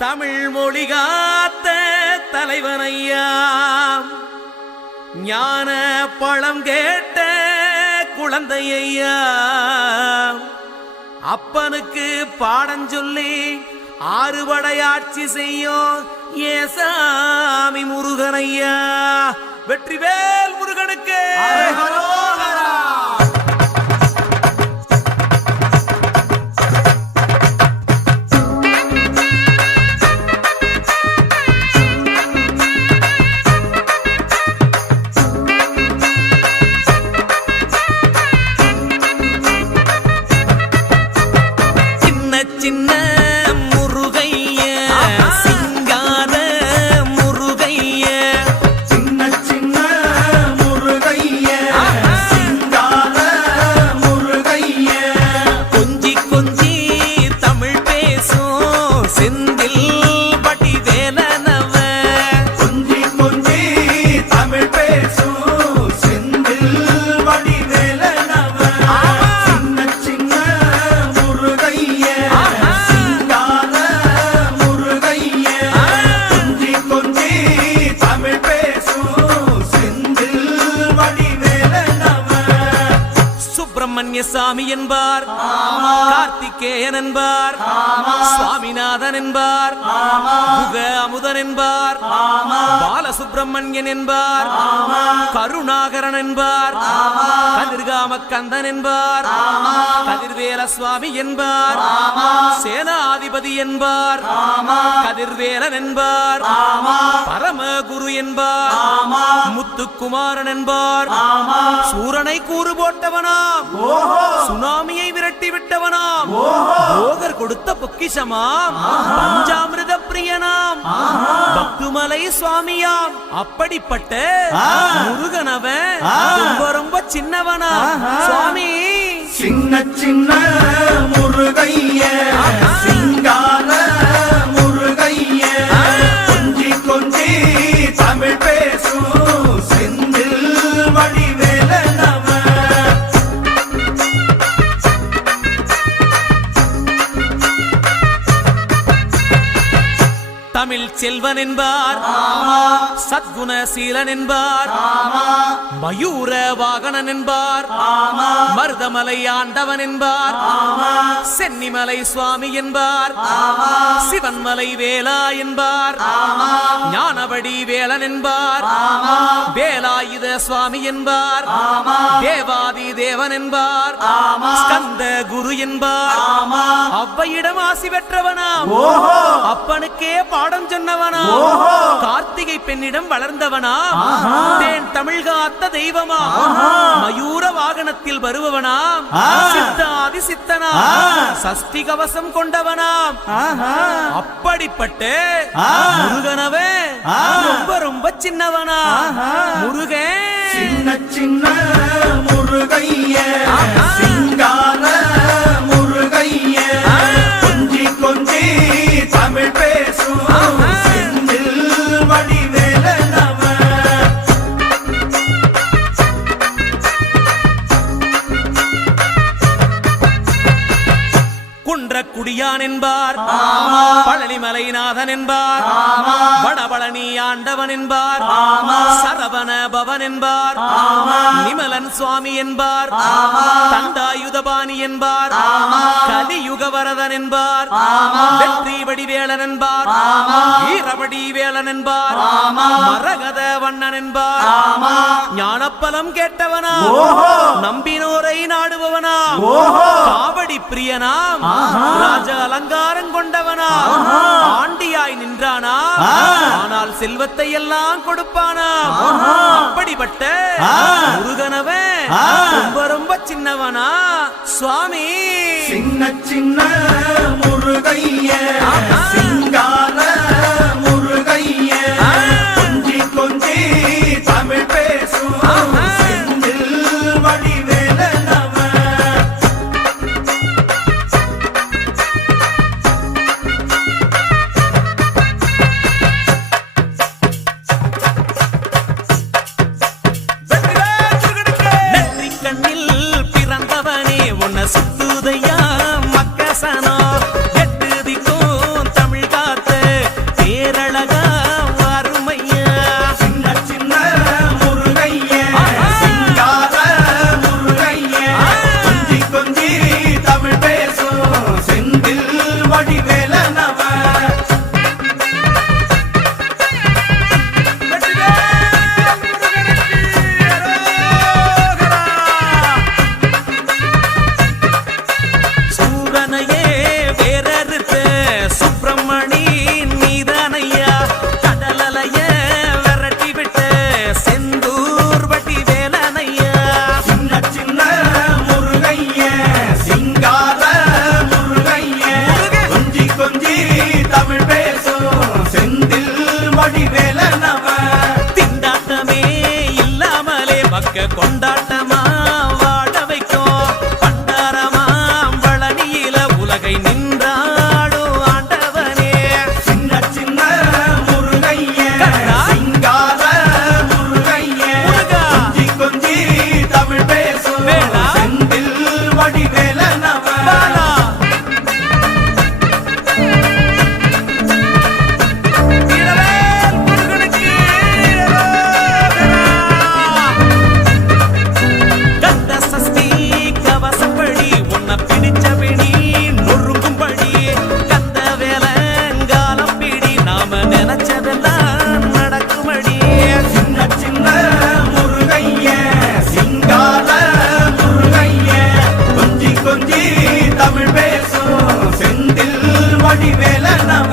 தமிழ் மொழி காத்த தலைவனையா, ஞான பழம் கேட்ட குழந்தையா, அப்பனுக்கு பாடம் சொல்லி ஆறுபடையாட்சி செய்யும் ஏசாமி முருகனையா. வெற்றிவேல் முருகனுக்கு. சின்ன முருகைய சிங்கார முருகைய, சின்ன சின்ன முருகைய சிங்கார முருகைய, கொஞ்சி கொஞ்சி தமிழ் பேசும் செந்தில் பட்டி வேலனவ, கொஞ்சி கொஞ்சி தமிழ் பேசும் செந்தில் படி வேலனவ, சின்ன சின்ன முருகைய சிங்கார முருகைய, கொஞ்சி கொஞ்சி தமிழ் பேசும் செந்தில் படி வேலனவ. சுப்பிரமணிய சாமி என்பார், கார்த்திகேயன் என்பார், சுவாமிநாதன் என்பார், முக அமுதன் என்பார், பாலசுப்பிரமணியன் என்பார், கருணாகரன் என்பார், கதிர்காம கந்தன் என்பார், கதிர்வேல சுவாமி என்பார், சேனாதிபதி என்பார், கதிர்வேலன் என்பார், பரமகுரு என்பார், முத்துக்குமாரன் என்பார், சூரனை கூறு போட்டவனாம், சுனாமியை விரட்டி விட்டவனாம், போகர் கொடுத்த பொக்கிஷமாம், பஞ்சாமிர்த பிரியனாம், பக்துமலை சுவாமியாம். அப்படிப்பட்ட முருகனவன் ரொம்ப ரொம்ப சின்னவனா சுவாமி. சின்ன சின்ன முருகைய சிங்கார முருகைய, கொஞ்சி கொஞ்சி தமிழ் பேசும் செந்தில் வடி வேலனவ. தமிழ் செல்வன் என்பார், சத்குணசீலன் என்பார், மயூர வாகனன் என்பார், மருதமலை ஆண்டவன் என்பார், சென்னிமலை சுவாமி என்பார், சிவன்மலை வேலா என்பார், ஞானவடி வேலன் என்பார், வேலாயுத சுவாமி என்பார், தேவாதி தேவன் என்பார், ஸ்கந்த குரு என்பார், அவ்வையிடம் ஆசி பெற்றவனாம், அப்பனுக்கே பாடம் சொன்னவனா, கார்த்திகை பெண்ணிடம் வளர்ந்தவனா, தேன் தமிழ் காத்த தெய்வமா, மயூர வாகனத்தில் வருபவனாம், சித்தாதி சித்தனா, சஷ்டி கவசம் கொண்டவனாம். அப்படிப்பட்ட முருகனவே ரொம்ப ரொம்ப சின்னவனா முருகன். சின்ன சின்ன முருகைய சிங்கார முருகைய, கொஞ்சி கொஞ்சி தமிழ் பேசும் செந்தில் வடி வேலனவ. குன்றக்குடியான் என்பார், பழனிமலைநாதன் என்பார், வடபழனி ஆண்டவன் என்பார், சரவண பவன் என்பார், நிமலன் சுவாமி என்பார், தண்டாயுதபாணி என்பார், கலியுகவரதன் என்பார், வெற்றி வடிவேலன் என்பார், வீரவடி வேலன் என்பார், மரகத வண்ணன் என்பார், ஞானப்பலம் கேட்டவனா, நம்பினோரை நாடுபவனா, காவடி பிரியனாம், ராஜ அலங்காரம் கொண்டவனா, ஆண்டியாய் நின்றானா, ஆனால் செல்வத்தை எல்லாம் கொடுப்பானா. அப்படிப்பட்ட முருகனவன் ரொம்ப ரொம்ப சின்னவனா சுவாமி. சின்ன சின்ன முருகைய சிங்கார முருகைய, கொஞ்சி கொஞ்சி தமிழ் பேசும் செந்தில் வடி வேலனவ. நெற்றி கண்ணில் பிறந்தவனே உன்னை சுத்துதையா மக்கசனோ, வடிவேல நம